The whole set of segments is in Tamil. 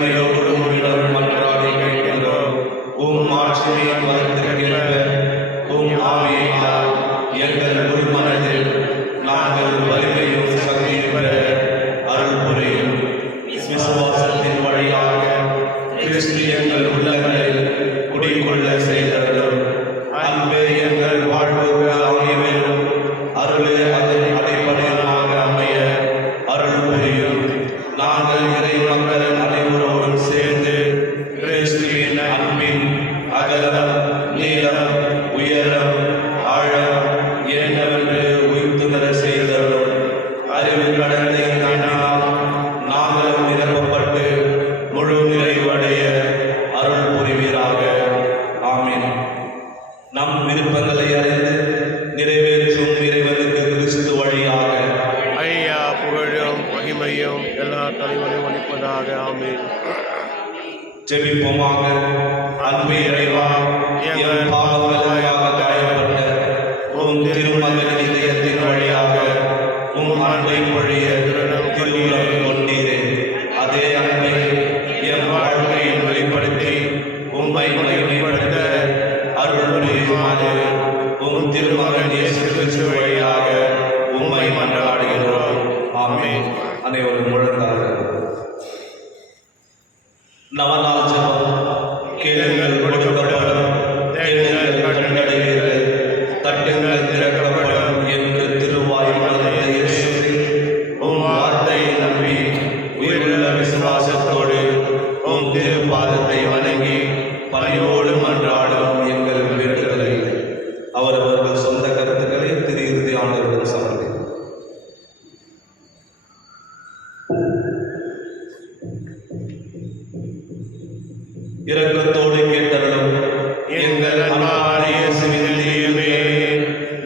தாழ்மையோடு உம்மிடம் மன்றாடி கேட்கின்றோம். உம் ஆட்சியை வளர்த்துகின்ற உம் ஆவியினால் எங்கள் உள்மனதில் நாங்கள் வலிமையும் சக்தியும் பெற அருள் புரியும். விசுவாசத்தின் வழியாக கிறிஸ்து எங்கள் உள்ளங்களில் குடிகொள்ள செய்தருளும். அன்பே எங்கள் வாழ்வுக்கு அமைய வேண்டும். அருளே அதன் அடிப்படையாக அமைய அருள் புரியும். நாங்கள் இறை மக்கள் அனைவரோடும் சேர்ந்து கிறிஸ்துவின் அன்பின் அகலம், நீளம், உயரம், ஆழம் என்னவென்று உய்த்துணர செய்தருளும். அறிவு கடந்த எங்களினால் நாங்களும் நிரப்பப்பட்டு முழு நிறைவடைய அருள் புரிவீராக. ஆமீன். நம் விருப்பங்களை அறிந்து நிறைவேற்றும் இறைவனுக்கு கிறிஸ்து வழியாக ஐயா புகழும் மகிமையும் எல்லா தலைவரையும் அளிப்பதாக. ஆமீன். ஜெபிப்போமாக. அன்பு இறைவா, எங்கள் பாவங்களுக்காக காயப்பட்ட உம் திருமகன் இதயத்தின் வழியாக உம் அன்பை பொழிய திருவுளம் கொண்டீரே. அதே அன்பை என் வாழ்க்கையில் வெளிப்படுத்தி உம்மை மகிமைப்படுத்த அருள் புரியுமாறு உம் திருமகன் இயேசு கிறிஸ்து வழியாக உம்மை மன்றாடுகிறோம். ஆமென். அனைவரும் முழந்தார்கள். நவநாள் ஜெபம். கேளுங்கள் கொடுக்கப்படும், தேடுங்கள் கண்டடைவீர்கள், தட்டுங்கள் திறக்கப்படும் என்று திருவாய்மொழியை இயேசு உம் வார்த்தையை நம்பி உயிருள்ள விசுவாசத்தோடு உம் திருப்பாதத்தை வணங்கி பணியோடு மன்றாடும் எங்கள் வேண்டுதலை அவரவர்கள் சொந்த கருத்துக்களை திரு இறுதி ஆண்டவரிடம் சமர்ப்பிக்கும். இரக்கத்தோடு கேட்டருளும் எங்கள் அன்பான இயேசுவின் தெய்வமே,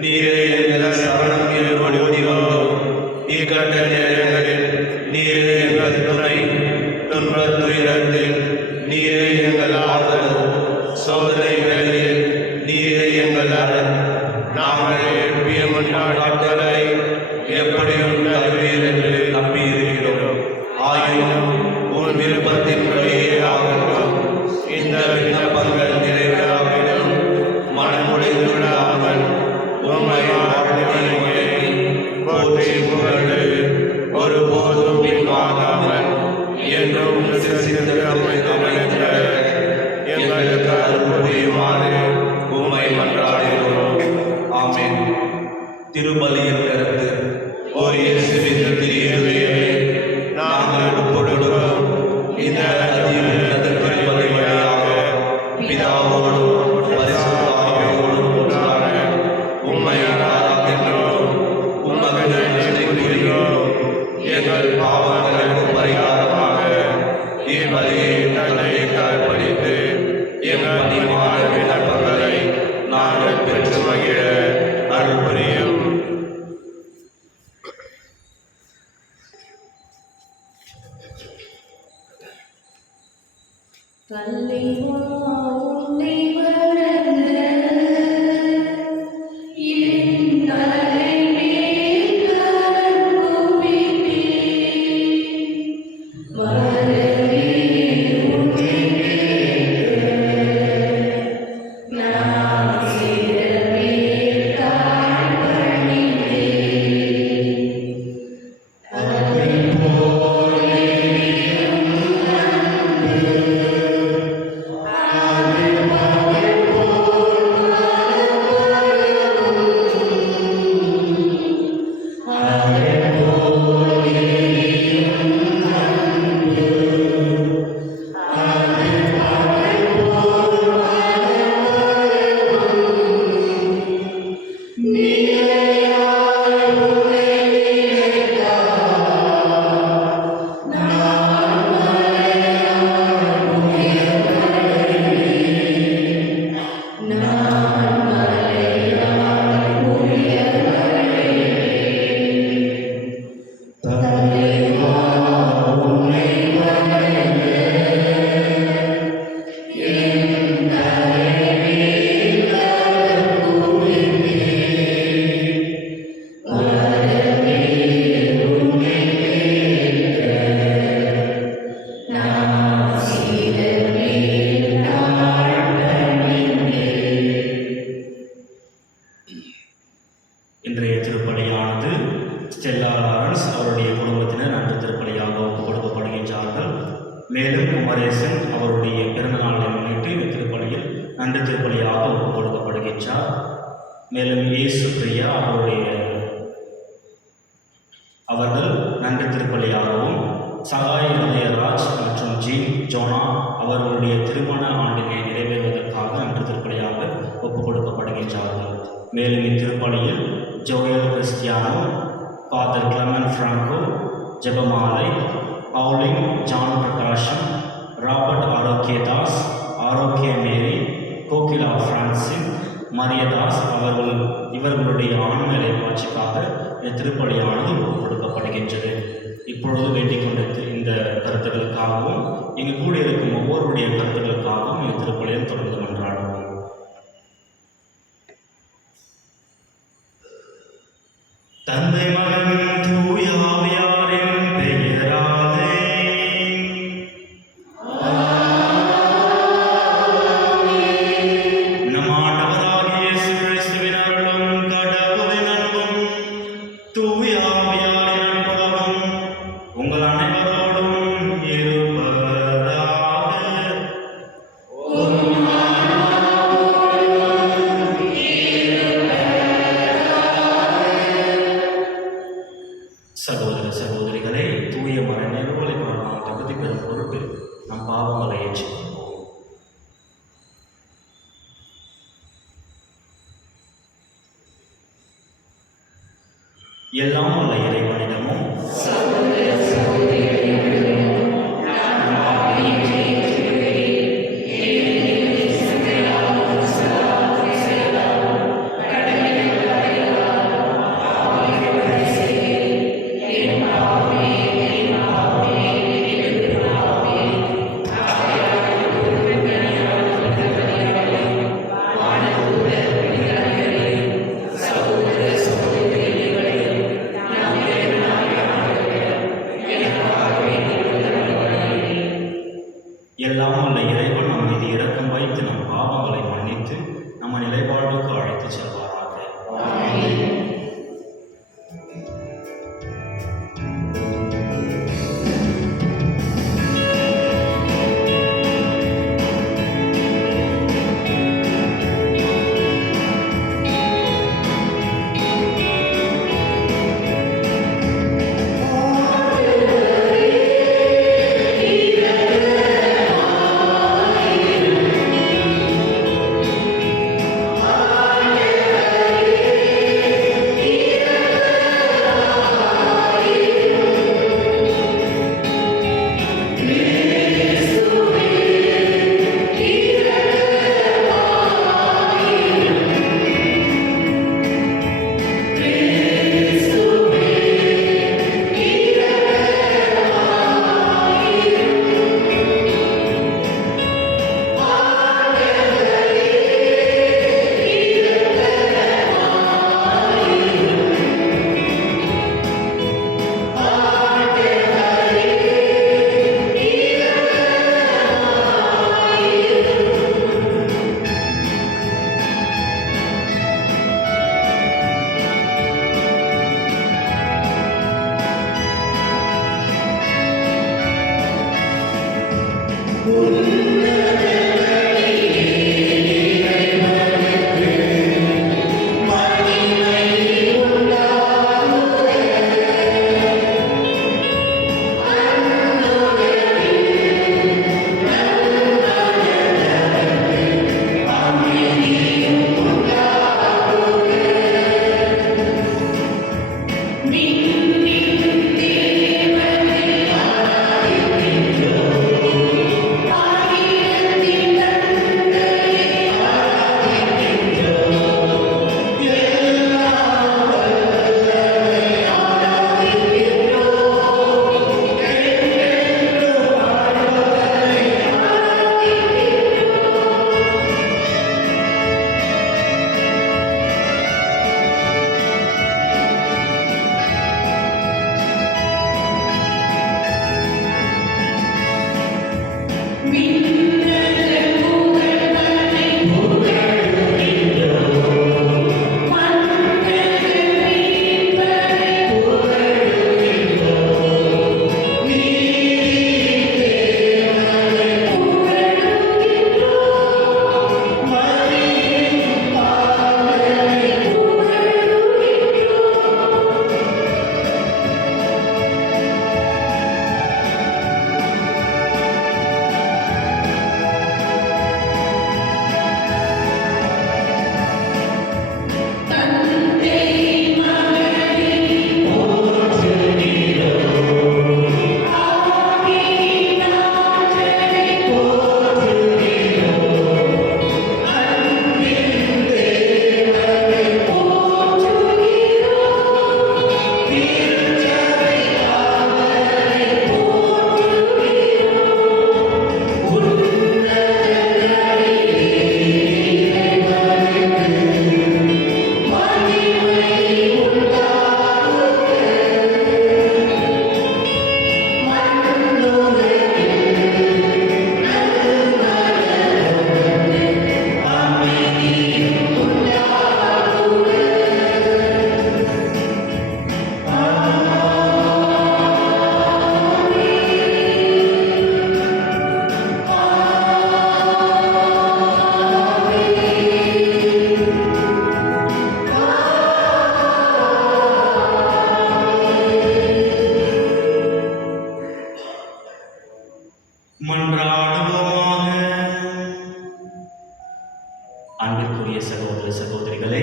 நீரே எங்கள் சரணம் என்று ஓடி வந்தோம். இக்கட்ட நேரங்களில் நீரே எங்கள் துணை, துன்பத் துயரத்தில் நீரே எங்கள் ஆறுதல், சோதனை வேளையில் நீரே எங்கள் அரண். நாங்கள் எழுப்பிய மன்றாட்டங்களை எப்படியும் தருவீர் என்று நம்பியிருக்கிறோம். ஆயினும் உன் விருப்பத்தின்படியே ஆகட்டும். இந்த விண்ணப்பங்கள் நிறைவேறாவிடும் மனமுடைந்து விடாமல் உம்மை வாழ்ந்து வணங்கி போற்றி புகழ்ந்து ஒருபோதும் பின்வாங்காமல் என்றும் விசுவசித்து அமைந்து நடந்த எங்களுக்கு அருள் புரியுமாறு உம்மை மன்றாடுகிறோம். ஆமென். திருப்பலியின் கருத்து. ஓ இயேசுவின் திரியவே, நாங்கள் ஒப்புடுகிறோம். இந்த திருப்பலி வழியாக பிதாவோடும் பரிசுத்த ஆவியோடும் ஒன்றாக உம்மை ஆராதிக்கின்றோம். உமக்கு நன்றி கூறுகிறோம். எங்கள் பாவங்களுக்கு பரிகாரமாக இப்பலியை தந்தைக்காய் படித்து எங்கள் பணிவான விண்ணப்பங்களை நாங்கள் பெற்று மகிழ அருள் புரியும். இன்றைய திருப்பலியானது ஸ்டெல்லா லாரன்ஸ் அவருடைய குடும்பத்தினர் நன்றி திருப்பலியாக ஒப்புக் கொடுக்கப்படுகின்றார்கள். மேலும் குமரேசன் அவருடைய பிறந்தநாளை முன்னிட்டு இந்த திருப்பலியில் நன்றி திருப்பலியாக ஒப்புக் கொடுக்கப்படுகின்றார். மேலும் இயேசு பிரியா அவர்கள் நன்றி திருப்பலியாகவும், சகாய் உதயராஜ் மற்றும் ஜோனா அவர்களுடைய திருமண ஆண்டினை நிறைவேறுவதற்காக நன்றி திருப்பலியாக ஒப்புக் கொடுக்கப்படுகின்றார்கள். மேலும் இத்திருப்பலியில் Joel Cristiano, father Clement Franco, Jebamalai, Pauline John பிரகாஷம், Robert Arokiadas, ஆரோக்கிய மேரி, கோகிலா பிரான்சின், மரியதாஸ் இவர்களுடைய ஆண்மையை பாட்சிக்காக இந்த திருப்பலியானது ஒப்புக் கொடுக்கப்படுகின்றது. இப்பொழுது வேண்டிக் கொண்ட இந்த கருத்துக்களுக்காகவும் இங்கு கூடியிருக்கும் ஒவ்வொருடைய கருத்துக்களுக்காகவும் இந்த திருப்பலியில் தொடர்ந்து மன்றாடுவோம். தந்தை மகன் தூய ஆவியாரின் பெயராலே நம் ஆண்டவராகிய இயேசு கிறிஸ்துவின் அருளும் கடவுளின் அன்பும் தூய ஆவியாரின் அன்பும் உங்கள் அனைவரோடும் இருப்பதாக. சகோதர சகோதரிகளே, தூய மர நிறுவலை நாம் தகுதி பெறும் பொருட்டு நம் பாவங்களை ஏற்றுக்கொள்வோம். எல்லாம் வல்ல இறைவனிடமும் எல்லாம் வல்ல இறைவன் நம் மீது இரக்கம் வைத்து நம் பாவங்களை மன்னித்து நம்ம நிலைப்பாடுக்கு அழைத்து செல்வாராக. Amen. அன்பிற்குரிய சகோதர சகோதரிகளே,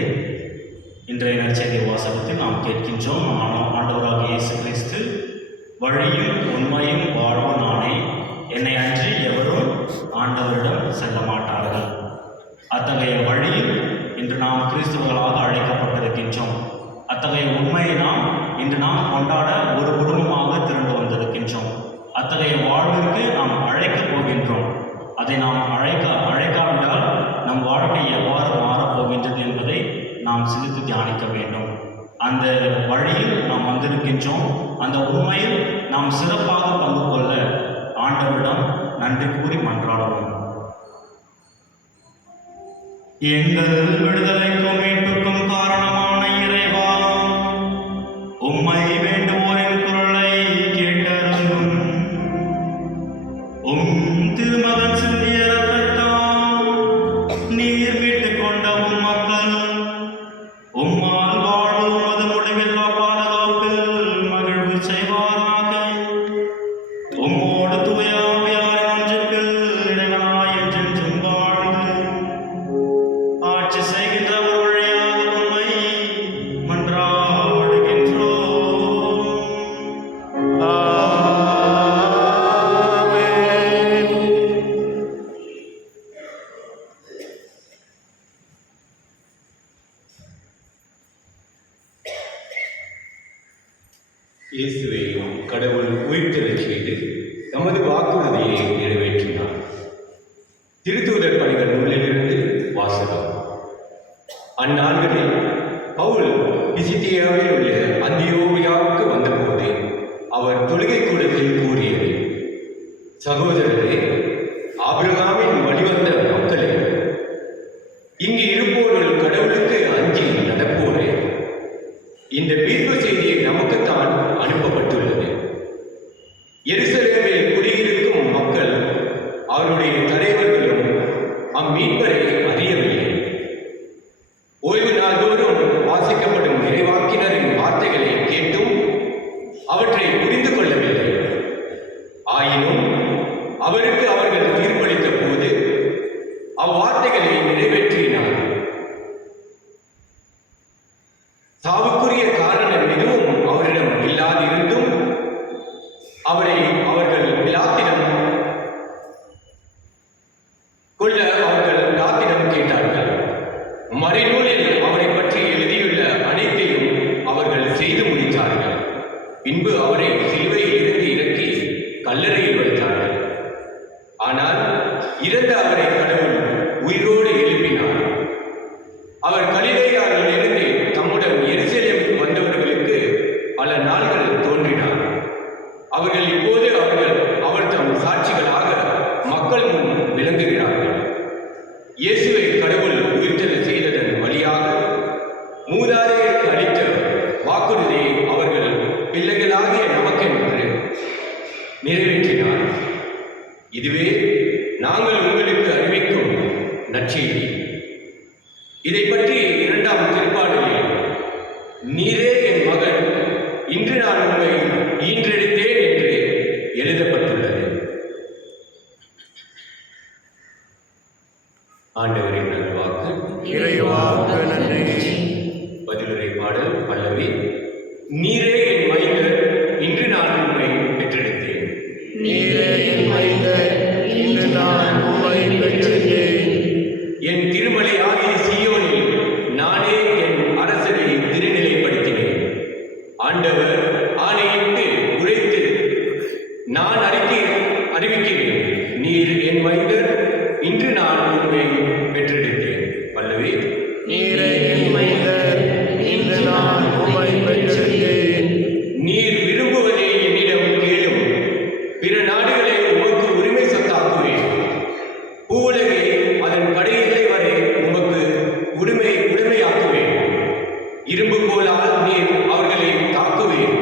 இன்றைய நற்செய்தி வாசகத்தில் நாம் கேட்கின்றோம், ஆண்டவராகிய இயேசு கிறிஸ்து வழியும் உண்மையும் வாழ்வும் நானே, என்னை அன்றி எவரும் ஆண்டவரிடம் செல்ல மாட்டார்கள். அத்தகைய வழியில் இன்று நாம் கிறிஸ்துவர்களாக அழைக்கப்பட்டிருக்கின்றோம். அத்தகைய உண்மையை இன்று நாம் கொண்டாட ஒரு குடும்பமாக திரண்டு வந்திருக்கின்றோம். அத்தகைய வாழ்விற்கு நாம் அழைக்கப் போகின்றோம். அதை நாம் அழைக்காவிட்டால் நம் வாழ்க்கை எவ்வாறு மாறப்போகின்றது என்பதை நாம் சிந்தித்து தியானிக்க வேண்டும். அந்த வழியில் நாம் வந்திருக்கின்றோம். அந்த உண்மையில் நாம் சிறப்பாக பங்கு கொள்ள ஆண்டவரிடம் நன்றி கூறி மன்றாடுவோம். எங்கள் விடுதலைக்கும் மீட்புக்கும் காரணமான இறைவா, உம்மை வேண்டுவோரின் குரலை கேட்டருளும். உம் திருமகன் சிந்திய இரத்தத்தால் நீர் மீட்டுக் கொண்ட உம் மக்கள் உம்மால் வாழும் உமது முடிவில்லா பாதுகாப்பில் மகிழ்வு செய்வாராக. உம்மோடு தூய ஆவியாரின் ஒன்றிப்பில் இறைவனாய் என்றென்றும் வாழ்ந்து ஆட்சி செய்கின்றவர் வழியாக உம்மை மன்றாடுகின்றோம். இயேசுவை கடவுள் உயிர்த்தெழச் செய்து தமது வாக்குறுதியை நிறைவேற்றினார். திருத்தூதர் பணிகள் நூலிலிருந்து வாசகம். அந்நாள்களில் பவுல் பிசிதியாவில் உள்ள அந்தியோகியாவுக்கு வந்தபோது அவர் தொழுகை கூடத்தில் கூறியது: சகோதரரே, ஆபிரகாமின் வழிவந்த மக்களே, இங்கு இருப்போர்கள் கடவுளுக்கு அஞ்சி நடப்போரே, இந்த மீட்பு செய்தியை நமக்குத்தான் அனுப்பப்பட்டுள்ளது. எருசலேமில் குடியிருக்கும் மக்கள் அவருடைய தலைவர்களும் அம்மீட்பரை அறியவில்லை. ஓய்வு நாள்தோறும் வாசிக்கப்படும் இறைவாக்கினரின் வார்த்தைகளை கேட்டும் அவற்றை புரிந்து கொள்ளவில்லை. ஆயினும் அவருக்கு அவர்கள் தீர்ப்பளித்த போது அவ்வார்த்தைகளை நிறைவேற்றினார். சாவுக்குரிய காரணம் எதுவும் அவரிடம் இல்லாதிருந்தும் அவரை அவர்கள் பிலாத்திடம் கொள்ள கேட்டார்கள். மறைநூலில் அவரை பற்றி எழுதியுள்ள அனைத்தையும் அவர்கள் செய்து முடித்தார்கள். பின்பு அவரை சிலுவையில் இருந்து இறக்கி கல்லறையில் வைத்தார்கள். ஆனால் இறந்த அவரை கடவுள் உயிரோடு எழுப்பினார். அவர் கலிலேயாவில் இருந்து தம்முடன் எருசலேமுக்கு வந்தவர்களுக்கு பல நாள்கள் தோன்றினார். அவர்கள் இப்போது அவர் தம் சாட்சிகளாக மக்கள் மக்கள் முன் விளங்குகிறார்கள். இயேசுவை கடவுள் உயிர்த்தெழச் செய்ததன் வழியாக மூதாதையருக்கு அளித்த வாக்குறுதியை அவர்கள் பிள்ளைகளாகிய நமக்கென்று நிறைவேற்றினார். இதுவே நாங்கள் உங்களுக்கு அறிவிக்கும் நற்செய்தி. இதை பற்றி 2ஆம் திருப்பாடலில் நீரே என் மகன், இன்று நான் உம்மை ஈன்றெடுத்தேன் என்று எழுதப்பட்டுள்ளது. ஆண்டவரின் நல்வாக்கு. இறைவாக்கு நன்றி. பதிலுரை பாடல் பல்லவி. நீரே என் மைந்தர், இன்று நான் உம்மை பெற்றெடுத்தேன். நீரே என் மைந்தர், இன்று நான் உம்மை பெற்றெடுத்தேன். என் திருமலையாகிய சீயோனில் நானே என் அரசரை திருநிலைப்படுத்தினேன். ஆண்டவர் ஆணையிட்டு உரைத்து நான் அறிவிக்கிறேன். நீர் என் மைந்தர், இன்று நான் உம்மை பெற்றெடுத்தேன். பல்லவி. நீரே என் மைந்தர், இன்று நான் உம்மை பெற்றெடுத்தேன். நீர் விரும்புவதை என்னிடம் கேளும். பிற நாடுகளை உமக்கு உரிமை சொத்தாக்குவேன். பூவுலகை அதன் கடையில்லை வரை உமக்கு உடைமையாக்குவேன். இரும்பு கோலால் நீர் அவர்களை தாக்குவேன்.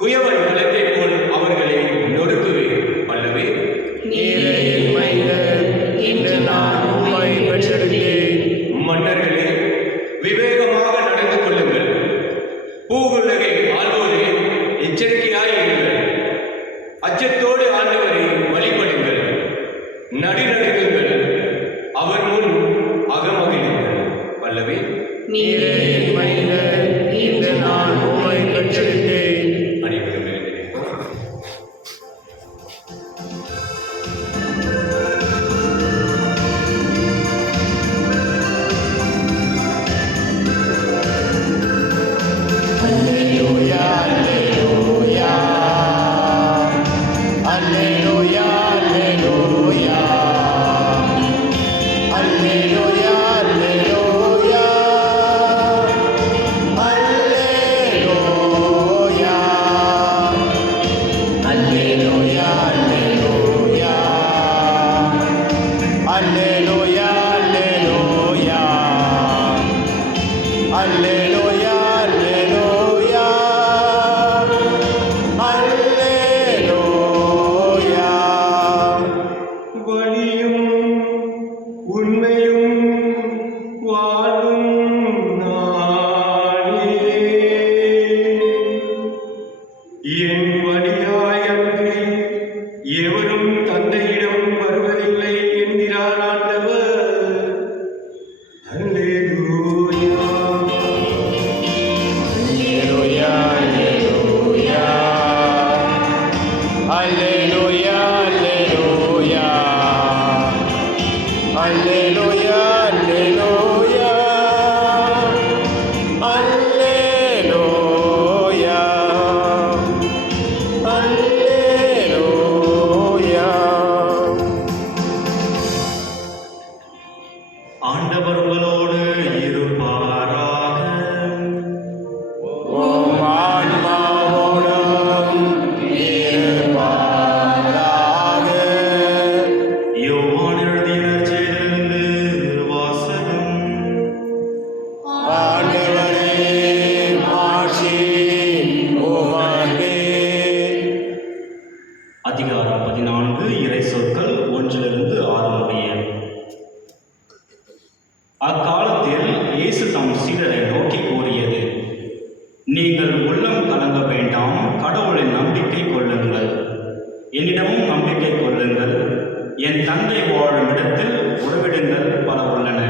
குயவன் பலத்தை போல் அவர்களை நொறுக்குவேன். பல்லவி. நீரே என் மைந்தர், இன்று நான் உம்மை பெற்றெடுத்தேன். மன்னர்களே, விவேகமாக நடந்து கொள்ளுங்கள். பூவுலகை ஆள்வோரே, எச்சரிக்கையாயிருங்கள். அச்சத்தோடு ஆண்டவரை வழிபடுங்கள். நடுநடுங்குங்கள், அவர் முன் அகமகிழுங்கள். பல்லவி. நீரே என் மைந்தர், இன்று நான் உம்மை பெற்றெடுத்தேன். அனைவரும் எழுந்திருங்கள். அல்லேலூயா, அல்லேலூயா. அல்லேலூயா, அல்லேலூயா. அல்லேலூயா, அல்லேலூயா. அல்லேலூயா. அல்லேலூயா, அல்லேலூயா. அல்லேலூயா, அல்லேலூயா. அல்லேலூயா, அல்லேலூயா. அல்லேலூயா. வழியும் உண்மையும் வாழும் நானே. என் வழியாயன்றி எவரும் தந்தையிடம் வருவதில்லை என்கிறார் ஆண்டவர். அல்லேலூயா. அல்லேலூயா, அல்லேலூயா. அல்லேலூயா, அல்லேலூயா. அல்லேலூயா, அல்லேலூயா. அல்லேலூயா. அல்லேலூயா. ஆண்டவர் உங்களோடு இருப்பாராக. உம் ஆன்மாவோடும் இருப்பாராக. யோவான் எழுதிய நற்செய்தியிலிருந்து வாசகம். ஆண்டவரே, மாட்சி உமக்கே. அதிகாரம் 14 இறை சொற்கள் 1-6 முடிய. அக்காலத்தில் இயேசு தம் சீடரை நோக்கி கூறியது, நீங்கள் உள்ளம் கலங்க வேண்டாம், கடவுளின் நம்பிக்கை கொள்ளுங்கள், என்னிடமும் நம்பிக்கை கொள்ளுங்கள். என் தந்தை வாழும் இடத்தில் உறவிடங்கள் பல உள்ளன.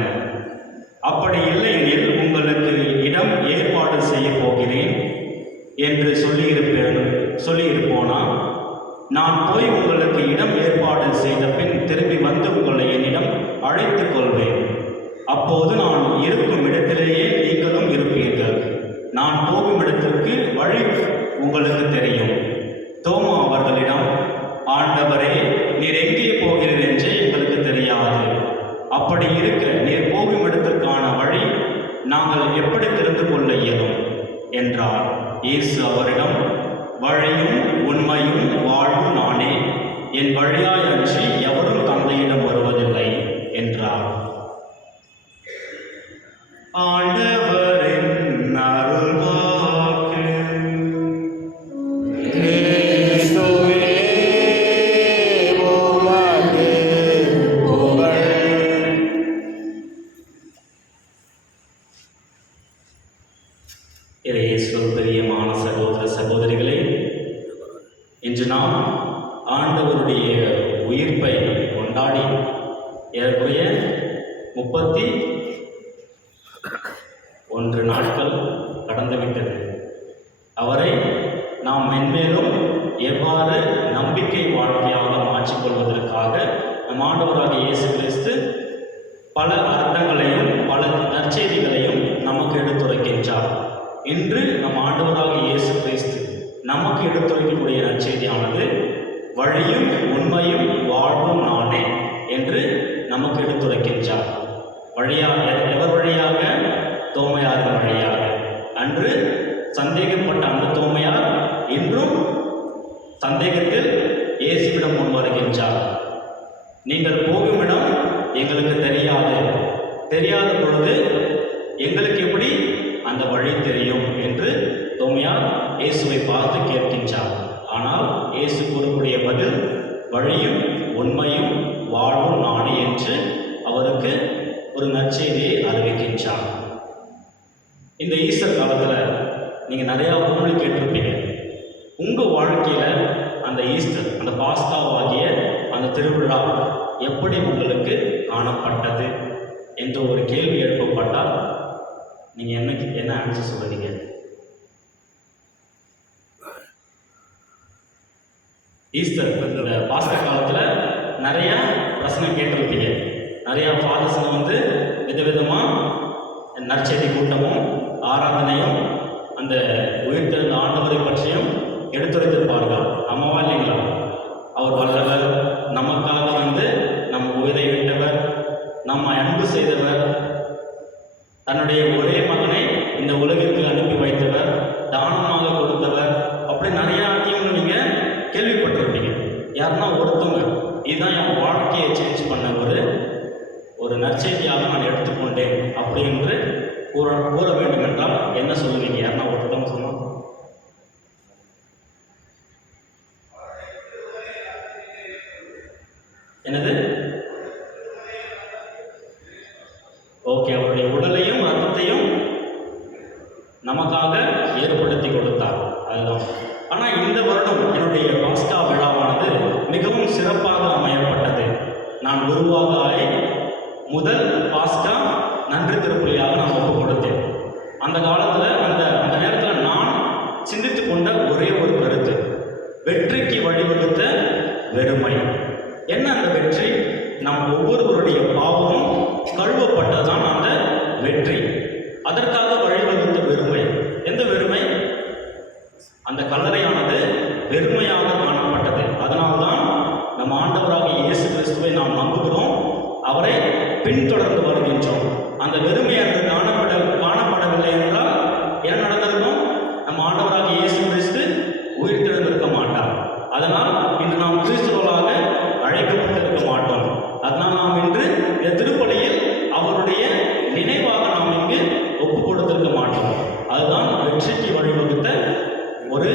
அப்படி இல்லையெனில் உங்களுக்கு இடம் ஏற்பாடு செய்ய போகிறேன் என்று சொல்லியிருப்போனா, நான் போய் உங்களுக்கு இடம் ஏற்பாடு செய்த பின் திரும்பி வந்து உங்களை என்னிடம் அழைத்துக் கொள்வேன். அப்போது நான் இருக்கும் இடத்திலேயே நீங்களும் இருப்பீர்கள். நான் போகும் இடத்திற்கு வழி உங்களுக்கு தெரியும். தோமா அவர்களிடம், ஆண்டவரே, நீர் எங்கே போகிறீர் என்று எங்களுக்கு தெரியாது. அப்படி இருக்க நீர் போகும் இடத்திற்கான வழி நாங்கள் எப்படி தெரிந்து கொள்ள இயலும் என்றார். இயேசு அவரிடம், வழியும் உண்மையும் வாழ்வும் நானே. என் வழியாய் அன்றி எவரும் தந்தையிடம் வருவதில்லை என்றார். ஆண்டவரின் அருள்வாக்கு. கிறிஸ்துவே உமக்கு புகழ். இயேசுவில் பிரியமான சகோதர சகோதரிகளே, இன்று நாம் ஆண்டவருடைய உயிர்ப்பை கொண்டாடி ஏறக்குறைய 31 நாட்கள் கடந்துவிட்டது. அவரை நாம் மென்மேலும் எவ்வாறு நம்பிக்கை வாழ்க்கையாக மாற்றிக்கொள்வதற்காக நம் ஆண்டவராகிய இயேசு கிறிஸ்து பல அர்த்தங்களையும் பல நற்செய்திகளையும் நமக்கு எடுத்துரைக்கின்றார். இன்று நம் ஆண்டவராகிய இயேசு கிறிஸ்து நமக்கு எடுத்துரைக்கக்கூடிய நற்செய்தியானது வழியும் உண்மையும் வாழ்வும் நானே என்று நமக்கு எடுத்துரைக்கின்றார். எவர் வழியாக? தோமையாரின் வழியாக. அன்று சந்தேகப்பட்ட அந்த தோமையார் இன்றும் சந்தேகத்தில் இயேசுவிடம் முன் வருகின்றார். நீங்கள் போகுமிடம் எங்களுக்கு தெரியாத பொழுது எங்களுக்கு எப்படி அந்த வழி தெரியும் என்று தோமையார் இயேசுவை பார்த்து கேட்கின்றார். ஆனால் இயேசு கூறக்கூடிய பதில் வழியும் உண்மையும் வாழ்வும் நானே என்று அவருக்கு ஒரு நற்செய்தியை அறிவிக்கின்றார். இந்த ஈஸ்டர் காலத்தில் நீங்கள் நிறையா உண்மை கேட்டிருப்பீங்க. உங்கள் வாழ்க்கையில் அந்த ஈஸ்டர், அந்த பாஸ்காவாகிய அந்த திருவிழா எப்படி உங்களுக்கு காணப்பட்டது என்ற ஒரு கேள்வி எழுப்பப்பட்டால் நீங்கள் என்ன ஆன்சர் சொல்லுவீங்க? ஈஸ்டர் இந்த பாஸ்கா காலத்தில் நிறையா பிரசங்கம் கேட்டிருப்பீங்க. நிறையா ஃபாதர்ஸுங்க வந்து விதவிதமாக நற்செய்தி கூட்டமும் ஆராதனையும் அந்த உயிர்த்தெழுந்த ஆண்டவரை பற்றியும் எடுத்துரைத்திருப்பார்கள். அம்மாவா இல்லைங்களா? அவர் வல்லவர், நமக்காக வந்து நம் உயிரை விட்டவர், நம்ம அன்பு செய்தவர், தன்னுடைய ஒரே மகனை இந்த உலகிற்கு அனுப்பி வைத்தவர், தானமாக கொடுத்தவர், அப்படி நிறையா தீவுகள் நீங்கள் கேள்விப்பட்டிருப்பீங்க. யாருன்னா ஒருத்தவங்க இதுதான் என் வாழ்க்கையை சேஞ்ச் பண்ண ஒரு நற்செய்தியாக நான் எடுத்துக்கொண்டேன் அப்படி என்று கூற வேண்டும் என்றால் என்ன சொல்லுவீங்க? யாருன்னா ஒருத்தவங்க சொன்னோம். என்னது? ஓகே, அவருடைய உடலையும் ரத்தத்தையும் நமக்காக ஏற்படுத்தி கொடுத்தார். அதுதான். ஆனால் இந்த வருடம் என்னுடைய பாஸ்கா விழாவானது மிகவும் சிறப்பாக அமையப்பட்டது. நான் குருவாக ஆகி முதல் பாஸ்கா நன்றி திருப்பலியாக நான் ஒப்பு கொடுத்தேன். அந்த காலத்தில் அந்த நேரத்தில் நான் சிந்தித்து கொண்ட ஒரே ஒரு கருத்து, வெற்றிக்கு வழிவகுத்த வெறுமை. என்ன அந்த வெற்றி? நம் ஒவ்வொருவருடைய பாவமும் கழுவப்பட்டதான் அந்த வெற்றி. அதற்காக வழிவகுத்த வெறுமை. எந்த வெறுமை? அந்த கல்லறையானது வெறுமையாக காணப்பட்டது. அதனால்தான் நம் ஆண்டவராகிய இயேசு கிறிஸ்துவை நாம் நம்புகிறோம், அவரை பின்தொடர்ந்து வருகின்றோம். அந்த வெறுமை அன்று காணப்படவில்லை என்றால் என்ன நடந்திருக்கும்? நம் ஆண்டவராகிய இயேசு கிறிஸ்து உயிர் தெழுந்திருக்க மாட்டார். அதனால் இன்று நாம் கிறிஸ்துவர்களாக அழைக்கப்பட்டிருக்க மாட்டோம். அதனால் நாம் இன்று இந்த திருப்பலியில் அவருடைய நினைவாக நாம் இங்கு ஒப்பு கொடுத்திருக்க மாட்டோம். அதுதான் வெற்றிக்கு வழிவகுத்த ஒரு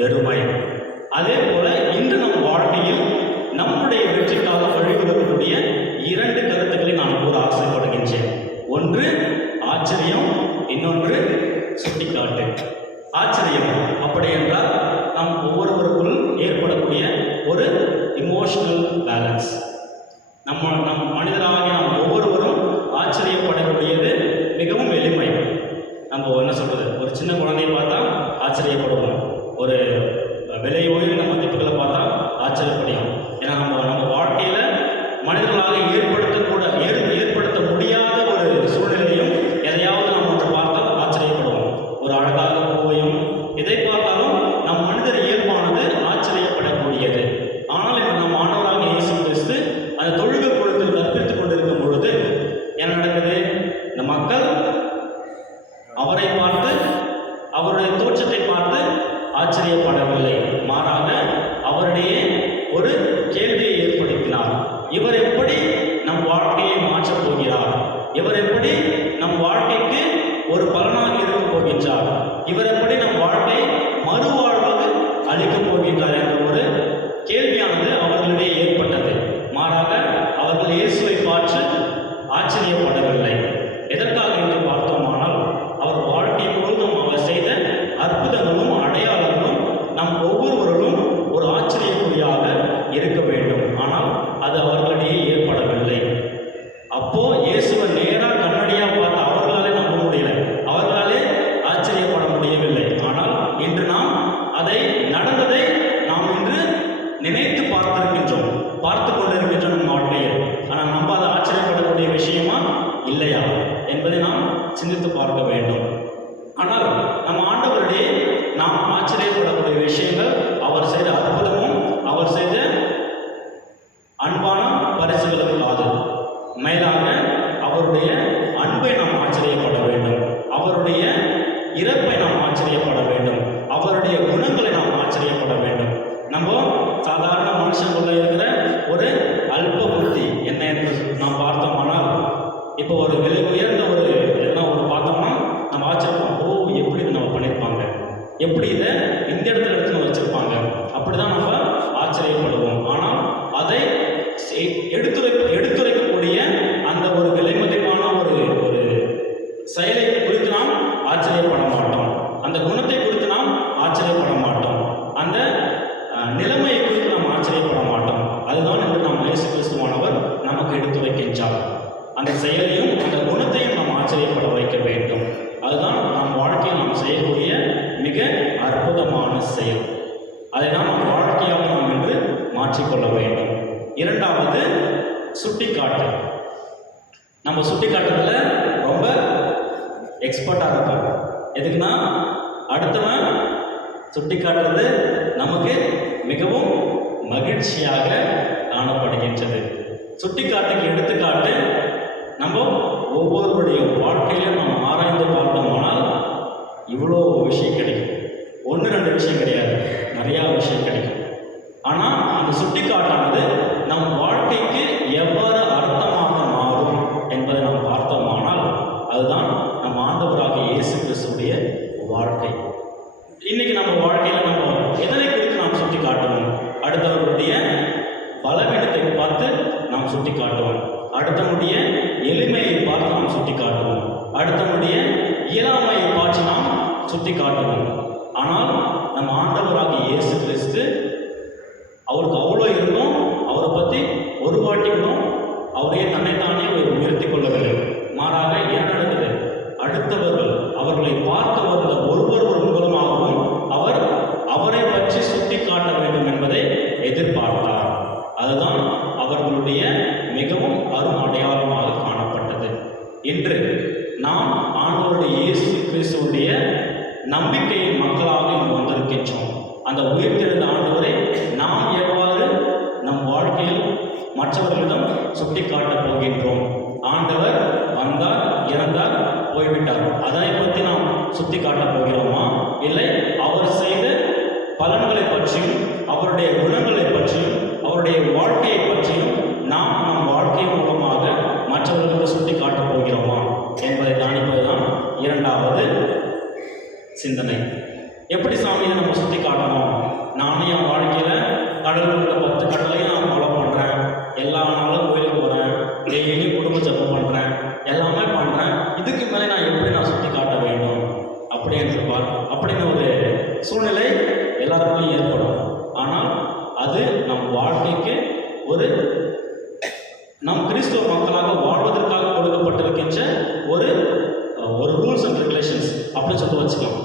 வெறுமை. அதே போல இன்று நம் வாழ்க்கையில் நம்முடைய வெற்றிக்காக வழிவகுக்கக்கூடிய 2 கருத்துக்களை நான் கூற ஆசைப்படுகின்றேன். ஒன்று ஆச்சரியம், இன்னொன்று சுட்டிக்காட்டு. ஆச்சரியம் அப்படி என்றால் நம் ஒவ்வொருவருக்குள் ஏற்படக்கூடிய ஒரு இமோஷனல் பேலன்ஸ். நம் மனிதராக நாம் ஒவ்வொருவரும் ஆச்சரியப்படக்கூடியது மிகவும் எளிமை. நம்ம என்ன சொல்றது, ஒரு சின்ன குழந்தையை பார்த்தா ஆச்சரியப்படுவோம், ஒரு விலை உயர்ந்த மதிப்புகளை பார்த்தா ஆச்சரியப்படையும். ஏன்னா நம்ம வாழ்க்கையில மனிதர்களாக ஏற்படுத்த முடியாத ஒரு சூழ்நிலையும் எதையாவது நம்ம ஒன்று பார்த்தால் ஆச்சரியப்படுவோம். ஒரு அழகாக பூவையும் எதை பார்த்தாலும் நம் மனிதர் இயல்பானது ஆச்சரியப்படக்கூடியது. ஆனால் இன்று நம் ஆண்டவராக இயேசு கிறிஸ்து அந்த தொழுகை கூடத்தில் கற்பித்துக் கொண்டிருக்கும் பொழுது என்ன நடக்குது? இந்த மக்கள் அவரை பார்த்து, அவருடைய தோற்றத்தை பார்த்து எப்படி நம் வாழ்க்கையை மாற்றப் போகிறார், இவர் எப்படி நம் வாழ்க்கைக்கு ஒரு பலனாக இருக்க போகின்றார், இவர் எப்படி நம் வாழ்க்கை மறுவாழ்வாக அளிக்கப் போகின்றார் என்ற ஒரு கேள்வியானது அவர்களிடையே ஏற்பட்டது. மாறாக அவர்கள் இயேசுவை பார்த்து ஆச்சரியப்படவில்லை. எதற்காக என்று பார்த்தோமானால், அவர் வாழ்க்கை முழுவதும் அவர் செய்த அற்புதங்களும் அடையாளங்களும் நம் ஒவ்வொருவரும் ஒரு ஆச்சரியக்குறியாக இருக்க வேண்டும். ஆனால் அது அவர்களிடையே ஏற்படவில்லை. அப்போ இயேசுவை நேராக கண்ணடியாக பார்த்து அவர்களாலே நம்ப முடியல, அவர்களாலே ஆச்சரியப்பட முடியவில்லை. ஆனால் இன்று நாம் அதை நடந்ததை நாம் இன்று நினைத்து பார்த்து கொண்டிருக்கின்றோம் நம் வாழ்க்கையில். ஆனால் நம்ம அதை ஆச்சரியப்படக்கூடிய விஷயமா இல்லையா என்பதை நாம் சிந்தித்து பார்க்க வேண்டும். ஆனால் நம்ம ஆண்டவருடைய நாம் ஆச்சரியப்படக்கூடிய விஷயங்கள் அவர் செய்த அற்புதமும் அவர் செய்த அன்பான பரிசுகளுக்கு காது மேலாக அவருடைய அன்பை நாம் ஆச்சரியப்பட வேண்டும், அவருடைய இறப்பை நாம் ஆச்சரியப்பட வேண்டும், அவருடைய குணங்களை நாம் ஆச்சரியப்பட வேண்டும். நம்ம சாதாரண மனுஷனுக்குள்ள இருக்கிற ஒரு அல்ப புத்தி என்ன என்று நாம் பார்த்தோமானால், இப்போ ஒரு விலை உயர்ந்த ஒரு எதனா ஒரு பார்த்தோம்னா நம்ம ஆச்சரிப்போம், ஓ எப்படி இதை நம்ம பண்ணியிருப்பாங்க, எப்படி இதை இந்த இடத்துல எடுத்து வச்சிருப்பாங்க, அப்படிதான் நம்ம ஆச்சரியப்படுவோம். ஆனால் அதை எடுத்துரைக்கக்கூடிய அந்த ஒரு விலை மதிப்பான ஒரு செயலை குறித்து நாம் ஆச்சரியப்பட மாட்டோம், அந்த குணத்தை குறித்து நாம் ஆச்சரியப்பட மாட்டோம், அந்த நிலைமையை குறித்து நாம் ஆச்சரியப்பட மாட்டோம். அதுதான் இன்று நாம் இயேசு கிறிஸ்துவானவர் நமக்கு எடுத்துரைக்கின்றார். அந்த செயலையும் அந்த குணத்தையும் நாம் ஆச்சரியப்பட வைக்க வேண்டும். அதுதான் நம் வாழ்க்கையில் நாம் செய்யக்கூடிய மிக அற்புதமான செயல். அதை நாம் வாழ்க்கையாக நாம் இன்று மாற்றிக்கொள்ள வேண்டும். இரண்டாவது, சுட்டிக்காட்டு. நம்ம சுட்டிக்காட்டுறதுல ரொம்ப எக்ஸ்பர்ட்டாக இருப்போம். எதுக்குன்னா, அடுத்தவன் சுட்டிக்காட்டுறது நமக்கு மிகவும் மகிழ்ச்சியாக காணப்படுகின்றது. சுட்டிக்காட்டுக்கு எடுத்துக்காட்டு நம்ம ஒவ்வொருவருடைய வாழ்க்கையிலும் நாம் ஆராய்ந்து பார்த்தோமானால் இவ்வளோ விஷயம் கிடைக்கும். 1-2 விஷயம் கிடையாது, நிறையா விஷயம் கிடைக்கும். ஆனால் அந்த சுட்டிக்காட்டானது நம் வாழ்க்கைக்கு எவ்வாறு அர்த்தமாக மாறும் என்பதை நாம் பார்த்தோமானால் அதுதான் நம் ஆண்டவராகிய இயேசு கிறிஸ்துவுடைய வாழ்க்கை. இன்னைக்கு நம்ம வாழ்க்கையில் நம்ம எதனை குறித்து நாம் சுட்டி காட்டுவோம்? அடுத்தவர்களுடைய பலவீனத்தை பார்த்து நாம் சுட்டி காட்டுவோம், அடுத்தவனுடைய எளிமையை பார்த்து நாம் சுட்டி காட்டுவோம், அடுத்தவனுடைய இயலாமையை பார்த்து நாம் சுட்டி காட்டுவோம். ஆனால் நம்ம ஆண்டவராகிய இயேசு கிறிஸ்து அவருக்கு அவ்வளோ இருந்தும் அவரை பற்றி ஒரு வாட்டி கூட அவரே தன்னைத்தானே உயர்த்தி கொள்ளவில்லை. மாறாக என்ன நடக்குது? அடுத்தவர்கள் அவர்களை பார்க்க வந்த ஒருவர் மூலமாகவும் அவரை பற்றி சுட்டி காட்ட வேண்டும் என்பதை எதிர்பார்த்தார். அதுதான் அவர்களுடைய மிகவும் அரும் அடையாளமாக காணப்பட்டது. இன்று நாம் ஆண்டவருடைய இயேசு கிறிஸ்துவுடைய நம்பிக்கையின் மக்களாக இங்கு வந்திருக்கின்றோம். அந்த உயிர்த்தெழுந்த ஆண்டவரை நாம் எவ்வாறு நம் வாழ்க்கையில் மற்றவர்களிடம் சுட்டி காட்டப் போகின்றோம்? ஆண்டவர் வந்தார், இறந்தார், போய்விட்டார், அதனை பற்றி நாம் சுட்டி காட்டப் போகிறோமா? இல்லை அவர் செய்த பலன்களை பற்றியும் அவருடைய குணங்களை பற்றியும் அவருடைய வாழ்க்கையை பற்றியும் நாம் நம் வாழ்க்கை மூலமாக மற்றவர்களுக்கு சுட்டி காட்டப் போகிறோமா என்பதை தானிப்பதுதான் இரண்டாவது சிந்தனை. எப்படி சாமியை நம்ம சுற்றி காட்டணும்? நானும் என் வாழ்க்கையில் கடல் கொடுத்த 10 கடலையும் நான் ஃபாலோ பண்ணுறேன், எல்லா நாளும் கோயிலுக்கு போகிறேன், டெய்லியும் குடும்ப ஜெபம் பண்ணுறேன், எல்லாமே பண்ணுறேன், இதுக்கு மேலே நான் எப்படி நான் சுற்றி காட்ட வேண்டும் அப்படின்னு ஒரு சூழ்நிலை எல்லாருக்குள்ளும் ஏற்படும். ஆனால் அது நம் வாழ்க்கைக்கு ஒரு நம் கிறிஸ்துவ மக்களாக வாழ்வதற்காக கொடுக்கப்பட்டிருக்கின்ற ஒரு ரூல்ஸ் அண்ட் ரெகுலேஷன்ஸ் அப்படின்னு சொல்லி வச்சுக்கலாம்.